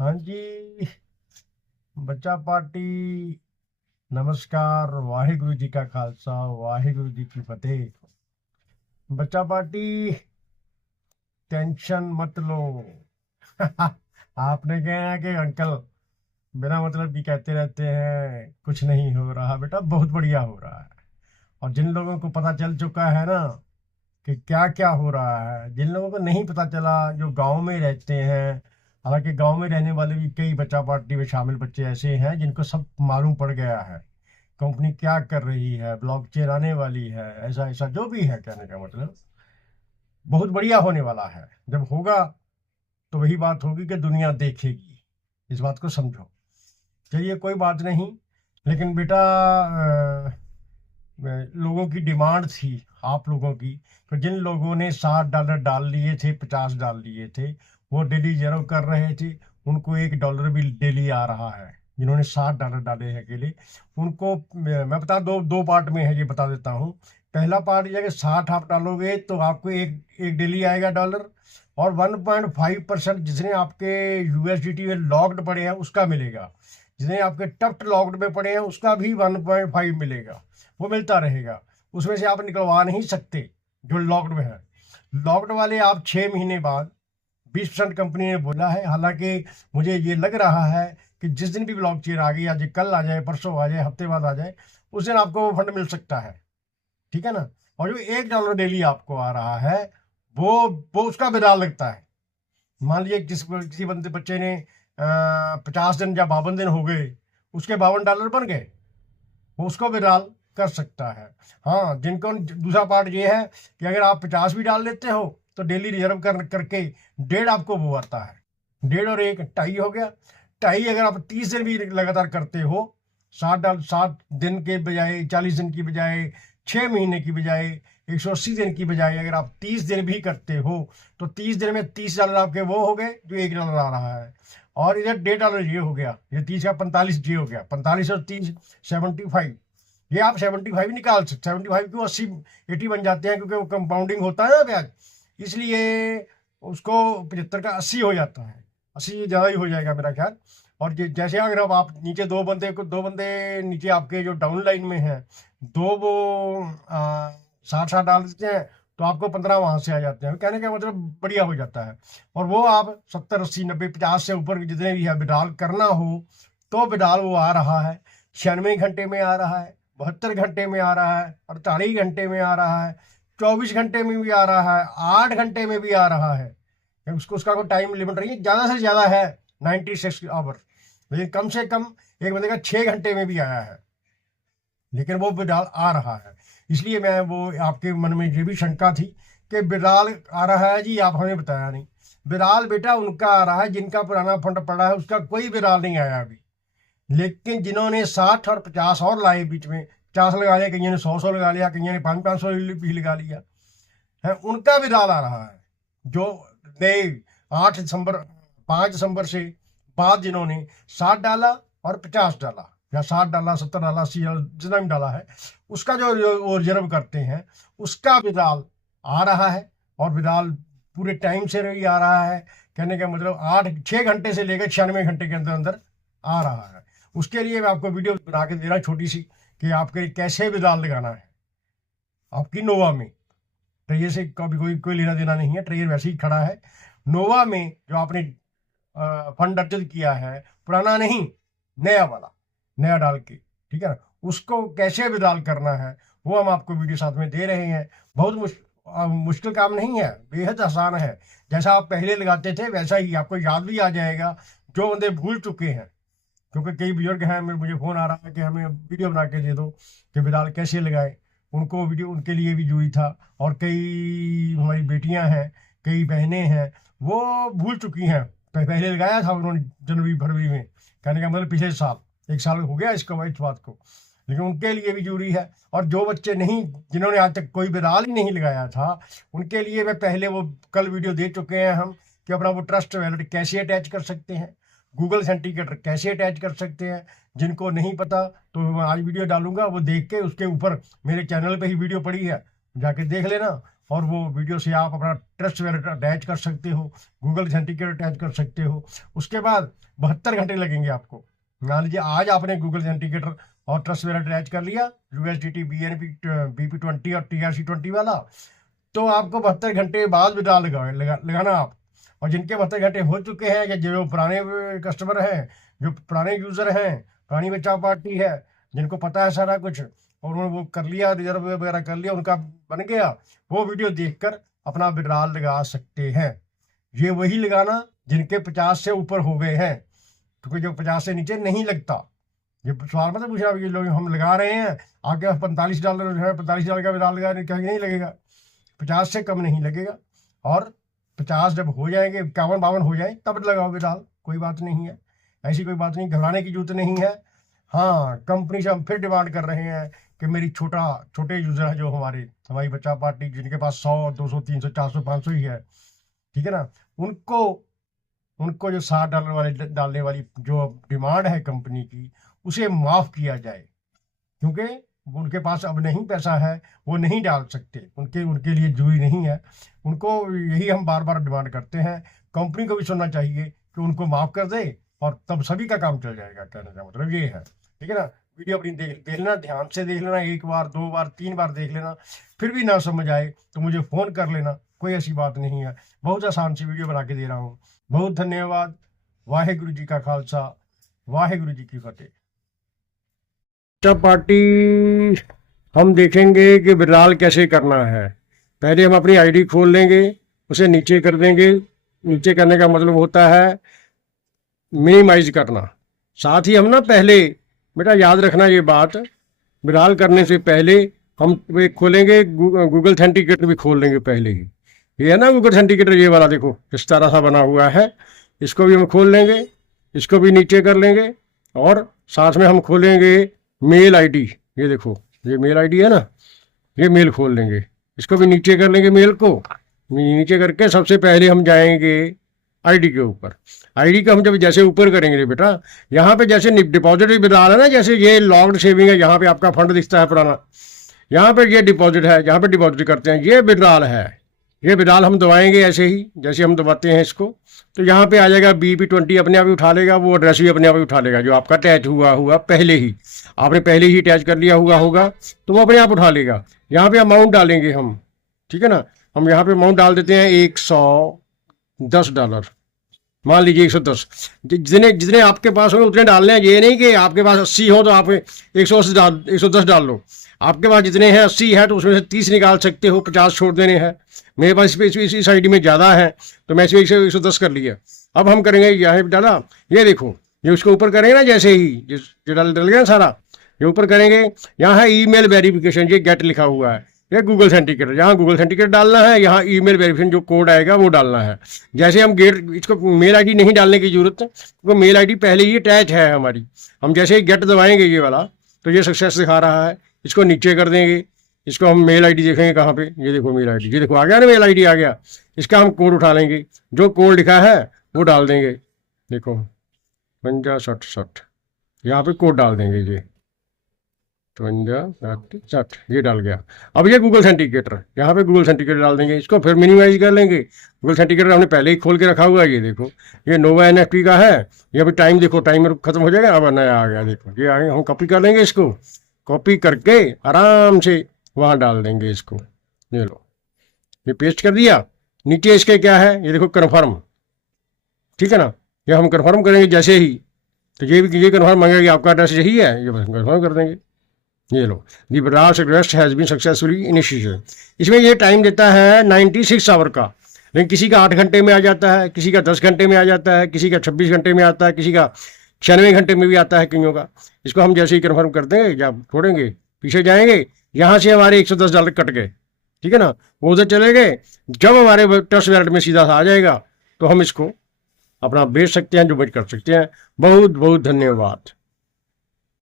हाँ जी, बच्चा पार्टी। नमस्कार। वाहिगुरु जी का खालसा, वाहिगुरु जी की फतेह। बच्चा पार्टी, टेंशन मत लो। आपने कहा कि अंकल बिना मतलब की कहते रहते हैं कुछ नहीं हो रहा। बेटा बहुत बढ़िया हो रहा है। और जिन लोगों को पता चल चुका है ना कि क्या क्या हो रहा है, जिन लोगों को नहीं पता चला, जो गांव में रहते हैं, हालांकि गांव में रहने वाले भी कई बच्चा पार्टी में शामिल बच्चे ऐसे हैं जिनको सब मालूम पड़ गया है कंपनी क्या कर रही है, ब्लॉकचेन आने वाली है, ऐसा ऐसा जो भी है। कहने का मतलब बहुत बढ़िया होने वाला है। जब होगा तो वही बात होगी कि दुनिया देखेगी। इस बात को समझो। चलिए कोई बात नहीं। लेकिन बेटा लोगों की डिमांड थी, आप लोगों की। तो जिन लोगों ने $60 डाल लिए थे, 50 डाल लिए थे, वो डेली जरूर कर रहे थे, उनको $1 भी डेली आ रहा है। जिन्होंने $60 डाले हैं अकेले, उनको मैं बता दो, दो पार्ट में है ये बता देता हूँ। पहला पार्ट ये है कि 60 आप डालोगे तो आपको एक एक डेली आएगा डॉलर। और 1.5% जिसने आपके यूएसडीटी में लॉक्ड पड़े हैं उसका मिलेगा। जितने आपके टफ्ट लॉक्ड में पड़े हैं उसका भी 1.5 मिलेगा। वो मिलता रहेगा। उसमें से आप निकलवा नहीं सकते जो लॉक्ड में है। लॉक्ड वाले आप 6 महीने बाद 20% कंपनी ने बोला है। हालांकि मुझे ये लग रहा है कि जिस दिन भी ब्लॉकचेन आ गई, आज कल आ जाए, परसों आ जाए, हफ्ते बाद आ जाए, उस दिन आपको वो फंड मिल सकता है। ठीक है ना। और जो $1 डेली आपको आ रहा है, वो उसका विड्रॉल लगता है। मान लीजिए किसी बंदे बच्चे ने 50 दिन या 52 दिन हो गए, उसके $52 बन गए, वो उसको विड्रॉल कर सकता है। हाँ, जिनको दूसरा पार्ट ये है कि अगर आप 50 भी डाल लेते हो तो डेली रिजर्व करके 1.5 आपको वो आता है। 1.5 और 1 2.5 हो गया। 2.5 अगर आप 30 दिन भी लगातार करते हो, 60 दिन के बजाय, 40 दिन की बजाय, 6 महीने की बजाय, 180 दिन की बजाय अगर आप 30 दिन भी करते हो तो 30 दिन में $30 आपके वो हो गए जो $1 आ रहा है। और इधर $1.5 ये हो गया, ये 30 का 45 ये हो गया। 45 और 30 75। ये आप 75 निकाल सकते। 75 क्यों, 80 बन जाते हैं क्योंकि वो कंपाउंडिंग होता है ना ब्याज, इसलिए उसको 75 का 80 हो जाता है। 80 ज़्यादा ही हो जाएगा मेरा ख्याल। और जैसे अगर अब आप नीचे दो बंदे नीचे आपके जो डाउन लाइन में हैं, दो वो 60 डाल देते हैं तो आपको 15 वहां से आ जाते हैं। कहने का मतलब बढ़िया हो जाता है। और वो आप 70 80 90 50 से ऊपर जितने भी है विड्रॉल करना हो तो विड्रॉल वो आ रहा है। 96 घंटे में आ रहा है, 72 घंटे में आ रहा है, 48 घंटे में आ रहा है, 24 घंटे में भी आ रहा है, 8 घंटे में भी आ रहा है। उसको उसका कोई टाइम लिमिट नहीं है, ज्यादा से ज्यादा है 96 आवर। लेकिन कम से कम एक बंदे का 6 घंटे में भी आया है, लेकिन वो विड्रॉल आ रहा है। इसलिए मैं वो आपके मन में ये भी शंका थी कि विड्रॉल आ रहा है जी, आप हमें बताया नहीं। विड्रॉल बेटा उनका आ रहा है जिनका पुराना फंड पड़ा है, उसका कोई विड्रॉल नहीं आया अभी। लेकिन जिन्होंने 60 और 50 और लाए, बीच में 50 लगा लिया, कईयों ने 100 लगा लिया, कईयों ने 500 भी लगा लिया है, उनका विड्रॉल आ रहा है। जो नए 8 दिसंबर, 5 दिसंबर से बाद जिन्होंने 60 डाला और 50 डाला, या 60 डाला, 70 डाला, 80 डाला, जितना भी डाला है, उसका जो वो रिजर्व करते हैं, उसका विड्रॉल आ रहा है। और विड्रॉल पूरे टाइम से भी आ रहा है। कहने का मतलब 6 घंटे से लेकर 96 घंटे के अंदर अंदर आ रहा है। उसके लिए मैं आपको वीडियो बना के दे रहा हूँ छोटी सी, कि आपके कैसे विड्रॉल लगाना है आपकी नोवा में। ट्रेजर से कभी कोई कोई लेना देना नहीं है, ट्रेजर वैसे ही खड़ा है। नोवा में जो आपने फंड अर्जित किया है, पुराना नहीं, नया वाला, नया डाल के, ठीक है ना, उसको कैसे विड्रॉल करना है वो हम आपको वीडियो साथ में दे रहे हैं। बहुत मुश्किल काम नहीं है, बेहद आसान है। जैसा आप पहले लगाते थे वैसा ही आपको याद भी आ जाएगा, जो बंदे भूल चुके हैं। क्योंकि कई बुजुर्ग हैं, मुझे फोन आ रहा है कि हमें वीडियो बना के दे दो कि विड्रॉल कैसे लगाए। उनको वीडियो, उनके लिए भी जरूरी था। और कई हमारी बेटियां हैं, कई बहनें हैं, वो भूल चुकी हैं। पहले लगाया था उन्होंने जनवरी फरवरी में, कहने का मतलब पिछले साल, 1 साल हो गया इसको, इस बात को। लेकिन उनके लिए भी जरूरी है। और जो बच्चे नहीं, जिन्होंने आज तक कोई विड्रॉल ही नहीं लगाया था, उनके लिए मैं पहले वो कल वीडियो दे चुके हैं हम, कि अपना वो ट्रस्ट वैलेट कैसे अटैच कर सकते हैं, गूगल सेंटिकेटर कैसे अटैच कर सकते हैं। जिनको नहीं पता तो मैं आज वीडियो डालूंगा, वो देख के उसके ऊपर मेरे चैनल पे ही वीडियो पड़ी है, जाके देख लेना। और वो वीडियो से आप अपना ट्रस्ट वैलेट अटैच कर सकते हो, गूगल ऑथेंटिकेटर अटैच कर सकते हो। उसके बाद 72 घंटे लगेंगे आपको। मान लीजिए आज आपने गूगल ऑथेंटिकेटर और ट्रस्ट वैलेट अटैच कर लिया, USDT BNB BP20 और TRC20 वाला, तो आपको 72 घंटे बाद विड्रॉल लगाना आप। और जिनके 72 घंटे हो चुके हैं, या जो पुराने कस्टमर हैं, जो पुराने यूजर हैं, पुरानी बचाव पार्टी है, जिनको पता है सारा कुछ और उन्होंने वो कर लिया, रिजर्व वगैरह कर लिया, उनका बन गया, वो वीडियो देखकर अपना विड्रॉल लगा सकते हैं। ये वही लगाना जिनके 50 से ऊपर हो गए हैं, क्योंकि जो 50 से नीचे नहीं लगता। ये सवाल मतलब पूछा, ये लोग हम लगा रहे हैं, आगे $45 है, $45 का विड्रॉल लगा, कहीं नहीं लगेगा, 50 से कम नहीं लगेगा। और 50 जब हो जाएंगे, 51-52 हो जाए, तब लगाओ विड्रॉल, कोई बात नहीं है, ऐसी कोई बात नहीं, घबराने की जरूरत नहीं है। हाँ, कंपनी से हम फिर डिमांड कर रहे हैं कि मेरी छोटे यूजर है, जो हमारी बचाव पार्टी, जिनके पास 100, 200, 300, 400, 500 ही है, ठीक है ना, उनको जो $60 वाले डालने वाली जो डिमांड है कंपनी की, उसे माफ किया जाए, क्योंकि उनके पास अब नहीं पैसा है, वो नहीं डाल सकते, उनके लिए जरूरी नहीं है। उनको यही हम बार बार डिमांड करते हैं। कंपनी को भी सुनना चाहिए कि उनको माफ कर दे, और तब सभी का काम चल जाएगा। कहने का मतलब ये है, ठीक है ना। वीडियो अपनी देख लेना, ध्यान से देख लेना, 1 बार 2 बार 3 बार देख लेना। फिर भी ना समझ आए तो मुझे फ़ोन कर लेना, कोई ऐसी बात नहीं है। बहुत आसान सी वीडियो बना के दे रहा हूँ। बहुत धन्यवाद। वाहेगुरु जी का खालसा, वाहेगुरु जी की फतेह। पार्टी हम देखेंगे कि विड्रॉल कैसे करना है। पहले हम अपनी आईडी खोल लेंगे, उसे नीचे कर देंगे। नीचे करने का मतलब होता है मिनिमाइज करना। साथ ही हम ना पहले, बेटा याद रखना ये बात, विड्रॉल करने से पहले हम एक खोलेंगे, गूगल ऑथेंटिकेटर भी खोल लेंगे पहले ही। ये है ना गूगल ऑथेंटिकेटर, ये वाला देखो इस तरह सा बना हुआ है, इसको भी हम खोल लेंगे, इसको भी नीचे कर लेंगे। और साथ में हम खोलेंगे मेल आईडी, ये देखो ये मेल आईडी है ना, ये मेल खोल लेंगे, इसको भी नीचे कर लेंगे। मेल को नीचे करके सबसे पहले हम जाएंगे आईडी के ऊपर। आईडी का हम जब जैसे ऊपर करेंगे बेटा, यहाँ पे जैसे डिपॉजिट विड्रॉल है ना, जैसे ये लॉग्ड सेविंग है, यहाँ पे आपका फंड दिखता है पुराना, यहाँ पे ये डिपॉजिट है, यहाँ पे डिपॉजिट करते हैं, ये विड्रॉल है। ये विड्रॉल हम दबाएंगे ऐसे ही, जैसे हम दबाते हैं इसको, तो यहाँ पे आ जाएगा BP20, अपने आप ही उठा लेगा, वो एड्रेस भी अपने आप ही उठा लेगा, जो आपका अटैच हुआ पहले ही, आपने पहले ही अटैच कर लिया होगा, तो वो अपने आप उठा लेगा। यहाँ पे अमाउंट डालेंगे हम, ठीक है ना। हम यहाँ पे अमाउंट डाल देते हैं $110, मान लीजिए 110। जितने आपके पास होंगे उतने डालने हैं। ये नहीं कि आपके पास 80 हो तो आप 110 डाल लो। आपके पास जितने हैं 80 है तो उसमें से 30 निकाल सकते हो, 50 छोड़ देने हैं। मेरे पास इस आईडी में ज़्यादा है तो मैं इसमें 110 कर लिया। अब हम करेंगे, यहाँ डाला, ये देखो, ये उसको ऊपर करेंगे ना, जैसे ही जो डल गया सारा, ये ऊपर करेंगे। यहाँ है ईमेल वेरिफिकेशन, ये गेट लिखा हुआ है, ये गूगल ऑथेंटिकेटर, यहाँ गूगल ऑथेंटिकेटर डालना है, यहाँ ईमेल वेरिफिकेशन जो कोड आएगा वो डालना है। जैसे हम गेट, इसको मेल आईडी नहीं डालने की जरूरत है, क्योंकि मेल आईडी पहले ही अटैच है हमारी। हम जैसे ही गेट दबाएंगे ये वाला, तो ये सक्सेस दिखा रहा है, इसको नीचे कर देंगे। इसको हम मेल आईडी देखेंगे कहाँ पे, ये देखो मेल आईडी, ये देखो आ गया ना, मेल आईडी आ गया। इसका हम कोड उठा लेंगे, जो कोड लिखा है वो डाल देंगे, देखो 5060, यहाँ पे कोड डाल देंगे, ये 5060, ये डाल गया। अब ये गूगल ऑथेंटिकेटर, यहाँ पे गूगल ऑथेंटिकेटर डाल देंगे, इसको फिर मिनिमाइज कर लेंगे। गूगल ऑथेंटिकेटर हमने पहले ही खोल के रखा हुआ है, ये देखो, ये नोवा NFT का है। ये अभी टाइम देखो, टाइमर खत्म हो जाएगा, अब नया आ गया, देखो ये आ गया। हम कॉपी कर लेंगे, इसको कॉपी करके आराम से वहाँ डाल देंगे इसको। ये लो, ये पेस्ट कर दिया। नीचे इसके क्या है, ये देखो कन्फर्म, ठीक है ना। ये हम कन्फर्म करेंगे जैसे ही, तो ये कन्फर्म मांगेगा कि आपका एड्रेस यही है, ये बस कन्फर्म कर देंगे। ये लो, the withdrawal request has been successfully initiated. इसमें ये टाइम देता है 96 आवर का, लेकिन किसी का 8 घंटे में आ जाता है, किसी का 10 घंटे में आ जाता है, किसी का 26 घंटे में आता है, किसी का 96 घंटे में भी आता है कईयों का। इसको हम जैसे ही कन्फर्म कर देंगे, जब छोड़ेंगे पीछे जाएंगे, यहाँ से हमारे $110 कट गए, ठीक है ना, वो उधर चले गए। जब हमारे ट्रस्ट वैलेट में सीधा सा आ जाएगा तो हम इसको अपना बेच सकते हैं, जो बेच कर सकते हैं। बहुत बहुत धन्यवाद।